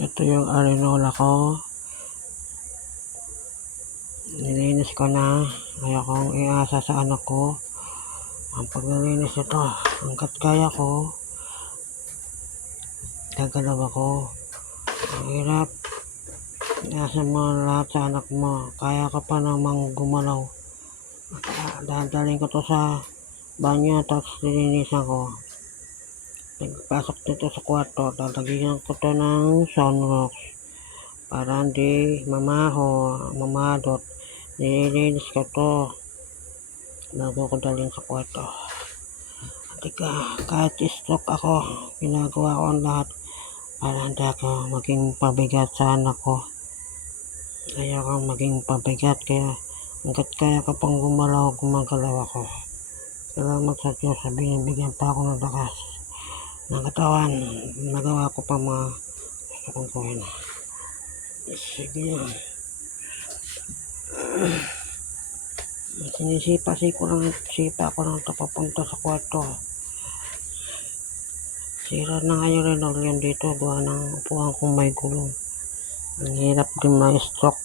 Ito yung arenola ko. Nilinis ko na. Ayokong iasa sa anak ko ang paglilinis ito. Hanggat kaya ko, gagalaw ako. Ang hirap. Iasa mo lahat sa anak mo. Kaya ka pa namang gumalaw. Dadalhin ko to sa banyo tapos lilinisan ko. Pagpasok dito sa kwarto, tatagyan ko to ng sunrox para hindi mamadot. Nililinis ko to bago ko dalhin sa kwarto. Kahit stroke ako, ginagawa ko ang lahat para hindi ako maging pabigat sa anak ko. Ayoko maging pabigat, kaya hanggat kaya ka pang gumagalaw ako. Salamat sa Diyos sa binibigyan pa ako ng lakas ng katawan. Nagawa ko pa mga gusto kong gawin. Sige yan. Sinisipa ko lang ito papunta sa kwarto. Sira na ngayon rin yun dito. Gawa ng upuan kong may gulong. Ang hirap din ma-stroke.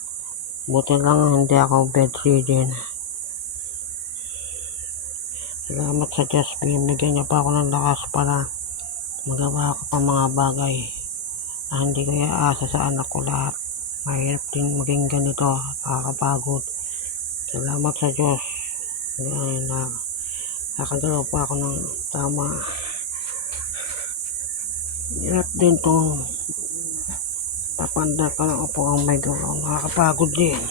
Buti lang hindi ako bedridden. Salamat sa Diyos. Binibigyan niya pa ako ng lakas para magawa ko pa mga bagay na hindi ko iaasa sa anak ko lahat. Mahirap din maging ganito. Nakakapagod. Salamat sa Diyos. Nakagalaw pa ako ng tama. Hirap din itong papanda ka ng upo ang may gulong. Nakakapagod din.